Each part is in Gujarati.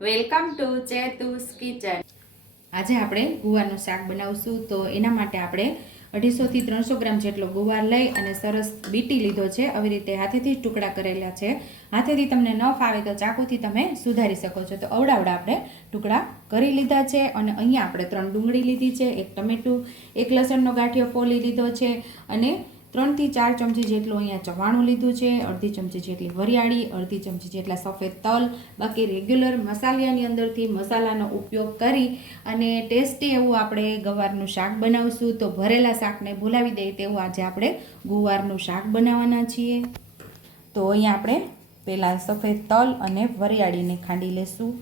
Welcome to ચેતુસ kitchen. આજે આપણે ગુવારનું શાક બનાવશું। તો એના માટે આપણે 250 થી 300 ગ્રામ જેટલો ગુવાર લઈ અને સરસ બીટી લીધો છે। આવી રીતે હાથેથી ટુકડા કરેલા છે। હાથેથી તમને ન ફાવે તો ચાકુથી તમે સુધારી શકો છો। તો અવડાવડા આપણે ટુકડા કરી લીધા છે। અને અહીંયા આપણે 3 ડુંગળી લીધી છે, 1 ટમેટું, 1 લસણનો ગાંઠિયો ફોલી લીધો છે અને 3 થી 4 ચમચી જેટલું અહીંયા ચવાણું લીધું છે, અડધી ચમચી જેટલી વરિયાળી, અડધી ચમચી જેટલા સફેદ તલ। બાકી રેગ્યુલર મસાલાની અંદરથી મસાલાનો ઉપયોગ કરી અને ટેસ્ટી એવું આપણે ગવારનું શાક બનાવશું। તો ભરેલા શાકને ભૂલાવી દઈએ તેવું આજે આપણે ગુવારનું શાક બનાવવાના છીએ। તો અહીંયા આપણે પહેલાં સફેદ તલ અને વરિયાળીને ખાંડી લેશું।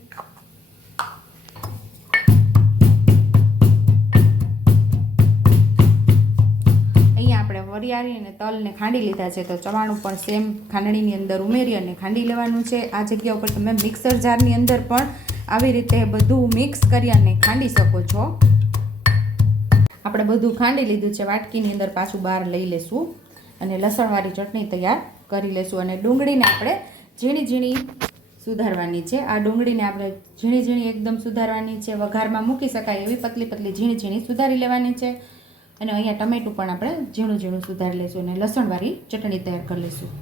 વરિયાળી અને તલને ખાંડી લીધા છે। તો ચવાણું પણ સેમ ખાંડણીની અંદર ઉમેરી અને ખાંડી લેવાનું છે। આ જગ્યા ઉપર તમે મિક્સર જારની અંદર પણ આવી રીતે બધું મિક્સ કરી અને ખાંડી શકો છો। આપણે બધું ખાંડી લીધું છે, વાટકીની અંદર પાછું બહાર લઈ લેશું અને લસણવાળી ચટણી તૈયાર કરી લેશું। અને ડુંગળીને આપણે ઝીણી ઝીણી સુધારવાની છે। આ ડુંગળીને આપણે ઝીણી ઝીણી એકદમ સુધારવાની છે, વઘારમાં મૂકી શકાય એવી પતલી પતલી ઝીણી ઝીણી સુધારી લેવાની છે। અને અહીંયા ટમેટું પણ આપણે ઝીણું ઝીણું સુધારી લઈશું અને લસણવાળી ચટણી તૈયાર કરી લઈશું।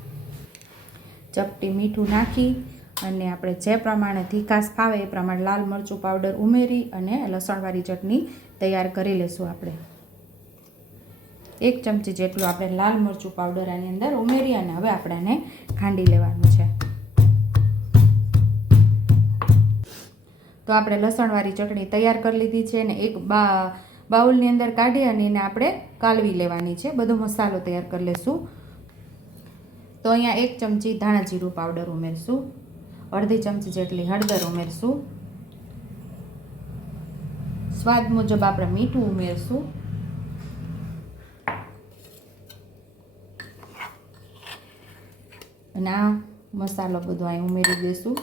ચપટી મીઠું નાખી અને આપણે જે પ્રમાણે તીખાશ ફાવે એ પ્રમાણે લાલ મરચું પાવડર ઉમેરી અને લસણવાળી ચટણી તૈયાર કરી લઈશું। આપણે 1 ચમચી જેટલું આપણે લાલ મરચું પાવડર આની અંદર ઉમેરી અને હવે આપણે એને ખાંડી લેવાનું છે। તો આપણે લસણવાળી ચટણી તૈયાર કરી લીધી છે અને એક બાઉલની અંદર કાઢી અને એને આપણે કાલવી લેવાની છે। બધો મસાલો તૈયાર કરી લેશું। તો અહીંયા 1 ચમચી ધાણા જીરું પાવડર ઉમેરશું, અડધી ચમચી જેટલી હળદર ઉમેરશું, સ્વાદ મુજબ આપણે મીઠું ઉમેરશું અને આ મસાલો બધો અહીં ઉમેરી દઈશું।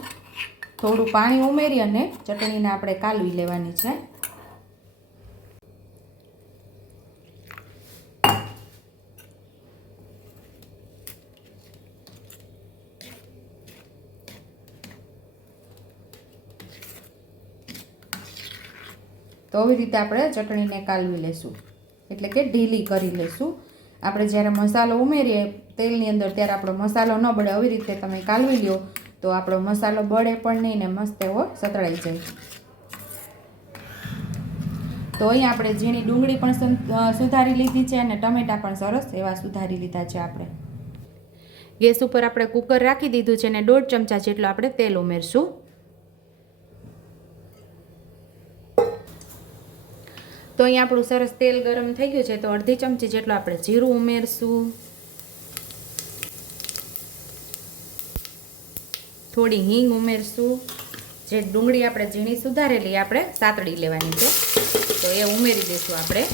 થોડું પાણી ઉમેરી અને ચટણીને આપણે કાલવી લેવાની છે। તો આવી રીતે આપણે ચટણીને કાલવી લેશું, એટલે કે ઢીલી કરી લેશું। આપણે જ્યારે મસાલો ઉમેરીએ તેલની અંદર ત્યારે આપણો મસાલો ન બળે, આવી રીતે તમે કાલવી લ્યો તો આપણો મસાલો બળે પણ નહીં ને મસ્ત એવો સતળાઈ જાય। તો અહીંયા આપણે ઝીણી ડુંગળી પણ સુધારી લીધી છે અને ટમેટા પણ સરસ એવા સુધારી લીધા છે। આપણે ગેસ ઉપર આપણે કુકર રાખી દીધું છે અને 1.5 ચમચા જેટલું આપણે તેલ ઉમેરશું। તો અહીંયા આપણું સરસ તેલ ગરમ થઈ ગયું છે। તો અડધી ચમચી જેટલું આપણે જીરું ઉમેરશું, થોડી હિંગ ઉમેરશું, જે ડુંગળી આપણે ઝીણી સુધારેલી આપણે સાતળી લેવાની છે તો એ ઉમેરી દઈશું આપણે।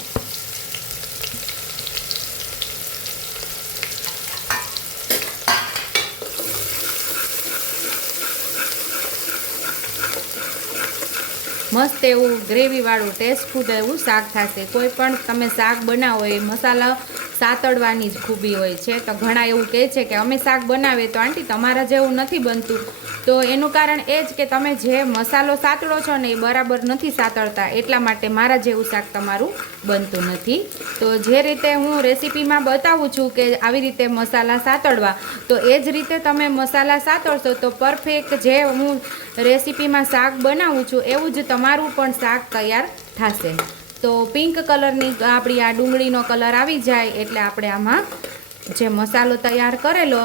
મસ્ત એવું ગ્રેવીવાળું ટેસ્ટફુલ એવું શાક થશે। કોઈ પણ તમે શાક બનાવો એ મસાલા સાતળવાની જ ખૂબી હોય છે। તો ઘણા એવું કહે છે કે અમે શાક બનાવીએ તો આંટી તમારા જેવું નથી બનતું। તો એનું કારણ એ જ કે તમે જે મસાલો સાતળો છો ને એ બરાબર નથી સાતળતા, એટલા માટે મારા જેવું શાક તમારું બનતું નથી। તો જે રીતે હું રેસીપીમાં બતાવું છું કે આવી રીતે મસાલા સાતળવા, તો એ જ રીતે તમે મસાલા સાતળશો તો પરફેક્ટ જે હું રેસીપીમાં શાક બનાવું છું એવું જ તમારું પણ શાક તૈયાર થશે। તો પિંક કલરની આપણી આ ડુંગળીનો કલર આવી જાય એટલે આપણે આમાં જે મસાલો તૈયાર કરેલો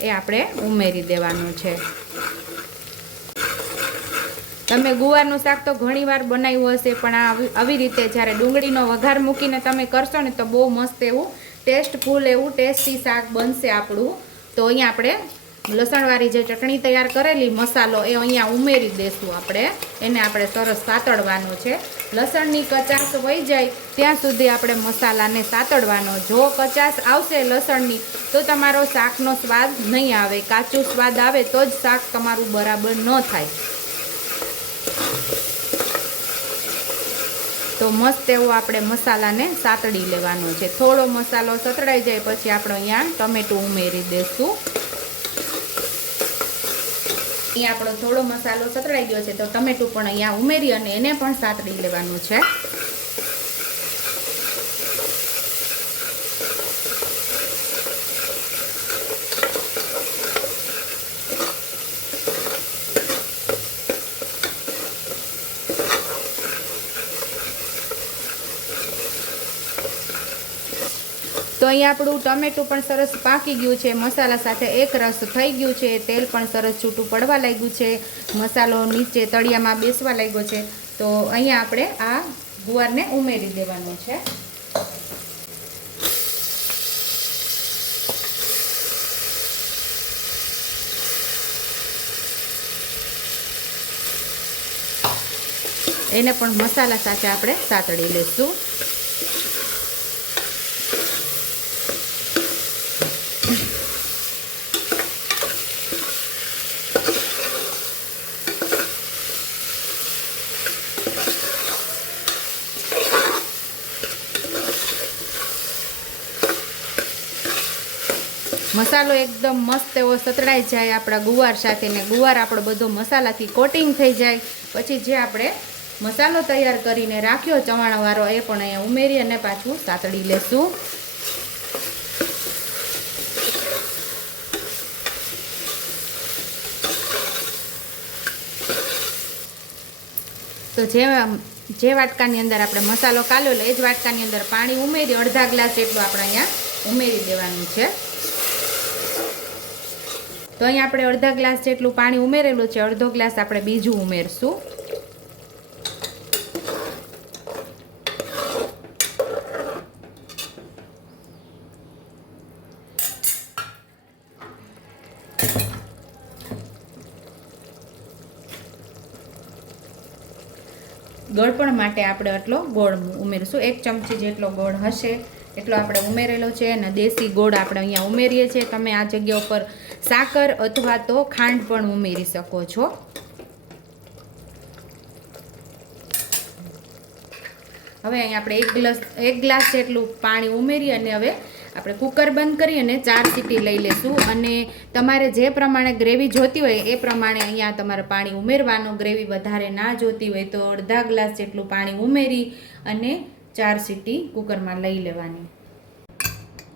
એ આપણે ઉમેરી દેવાનો છે। તમે ગુવારનું શાક તો ઘણીવાર બનાવ્યું હશે, પણ આવી રીતે જ્યારે ડુંગળીનો વઘાર મૂકીને તમે કરશો ને તો બહુ મસ્ત એવું ટેસ્ટફુલ એવું ટેસ્ટી શાક બનશે આપણું। તો અહીંયા આપણે લસણવાળી જે ચટણી તૈયાર કરેલી મસાલો એ અહીંયા ઉમેરી દઈશું। આપણે એને આપણે સરસ સાતળવાનો છે। લસણની કચાશ વહી જાય ત્યાં સુધી આપણે મસાલાને સાતળવાનો। જો કચાશ આવશે લસણની તો તમારો શાકનો સ્વાદ નહીં આવે, કાચું સ્વાદ આવે તો જ શાક તમારું બરાબર ન થાય। તો મસ્ત એવો આપણે મસાલાને સાતળી લેવાનો છે। થોડો મસાલો સતળાઈ જાય પછી આપણે અહીંયા ટમેટું ઉમેરી દઈશું। અહીંયા આપણો થોડો મસાલો સતળાઈ ગયો છે તો ટમેટું પણ અહીંયા ઉમેરી અને એને પણ સાતળી લેવાનું છે. તો અહીંયા આપણું ટમેટું પણ સરસ પાકી ગયું છે, મસાલા સાથે એક રસ થઈ ગયું છે, તેલ પણ સરસ છૂટું પડવા લાગ્યું છે, મસાલો નીચે તળિયામાં બેસવા લાગ્યો છે. તો અહીંયા આપણે આ ગુવારને ઉમેરી દેવાનું છે. એને પણ મસાલા સાથે આપણે સાતળી લઈશું. મસાલો એકદમ મસ્ત એવો સતળાઈ જાય આપણા ગુવાર સાથે, ને ગુવાર આપણો બધો મસાલાથી કોટિંગ થઈ જાય પછી જે આપણે મસાલો તૈયાર કરીને રાખ્યો ચવાણાવાળો એ પણ અહીંયા ઉમેરી અને પાછું સાતળી લેશું. તો જે વાટકાની અંદર આપણે મસાલો કાઢ્યો એ જ વાટકાની અંદર પાણી ઉમેરી અડધા ગ્લાસ જેટલું આપણે અહીંયા ઉમેરી દેવાનું છે. તો અહીંયા આપણે અડધા ગ્લાસ જેટલું પાણી ઉમેરેલું છે, અડધો ગ્લાસ આપણે બીજું ઉમેરશું. ગોળ પણ માટે આપણે આટલો ગોળ ઉમેરશું, 1 ચમચી જેટલો ગોળ હશે એટલો આપણે ઉમેરેલો છે. અને દેશી ગોળ આપણે અહીંયા ઉમેરીએ છીએ. તમે આ જગ્યા ઉપર સાકર અથવા તો ખાંડ પણ ઉમેરી શકો છો. હવે અહીંયા આપણે એક ગ્લાસ જેટલું પાણી ઉમેરી અને હવે આપણે કુકર બંધ કરી અને 4 સીટી લઈ લેશું. અને તમારે જે પ્રમાણે ગ્રેવી જોતી હોય એ પ્રમાણે અહીંયા તમારે પાણી ઉમેરવાનું. ગ્રેવી વધારે ના જોતી હોય તો અડધા ગ્લાસ જેટલું પાણી ઉમેરી અને 4 સીટી કુકરમાં લઈ લેવાની.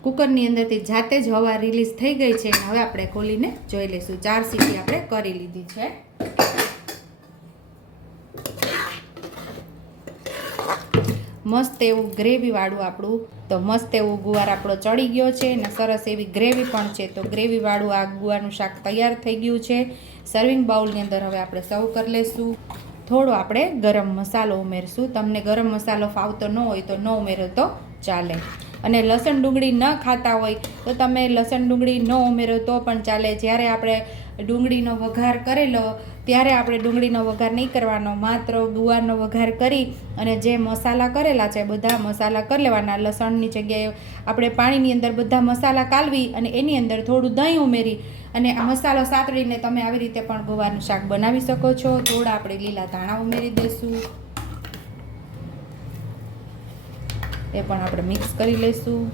કુકરની અંદરથી જાતે જ હવા રિલીઝ થઈ ગઈ છે. હવે આપણે ખોલીને જોઈ લઈશું. 4 સીટી આપણે કરી લીધી છે. મસ્ત એવું ગ્રેવીવાળું આપણું તો મસ્ત એવું ગુવાર આપણો ચડી ગયો છે અને સરસ એવી ગ્રેવી પણ છે. તો ગ્રેવીવાળું આ ગુવારનું શાક તૈયાર થઈ ગયું છે. સર્વિંગ બાઉલની અંદર હવે આપણે સર્વ કરી લઈશું. થોડો આપણે ગરમ મસાલો ઉમેરશું. તમને ગરમ મસાલો ફાવતો ન હોય તો ન ઉમેરો તો ચાલે. અને લસણ ડુંગળી ન ખાતા હોય તો તમે લસણ ડુંગળી ન ઉમેરો તો પણ ચાલે. જ્યારે આપણે ડુંગળીનો વઘાર કરેલો ત્યારે આપણે ડુંગળીનો વઘાર નહીં કરવાનો, માત્ર ગુવારનો વઘાર કરી અને જે મસાલા કરેલા છે બધા મસાલા કરી લેવાના. લસણની જગ્યાએ આપણે પાણીની અંદર બધા મસાલા કાલવી અને એની અંદર થોડું દહીં ઉમેરી અને આ મસાલો સાતળીને તમે આવી રીતે પણ ગુવારનું શાક બનાવી શકો છો. થોડા આપણે લીલા ધાણા ઉમેરી દઈશું, એ પણ આપણે મિક્સ કરી લઈશું.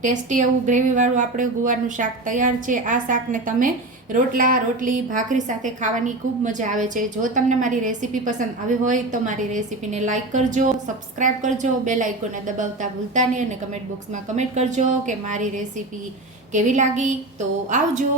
ટેસ્ટી એવું ગ્રેવીવાળું આપણે ગુવારનું શાક તૈયાર છે. આ શાકને તમે રોટલા, રોટલી, ભાખરી સાથે ખાવાની ખૂબ મજા આવે છે. જો તમને મારી રેસીપી પસંદ આવી હોય તો મારી રેસીપીને લાઇક કરજો, સબસ્ક્રાઈબ કરજો, બેલ આઇકોનને દબાવતા ભૂલતા નહીં અને કમેન્ટ બોક્સમાં કમેન્ટ કરજો કે મારી રેસીપી કેવી લાગી. તો આવજો.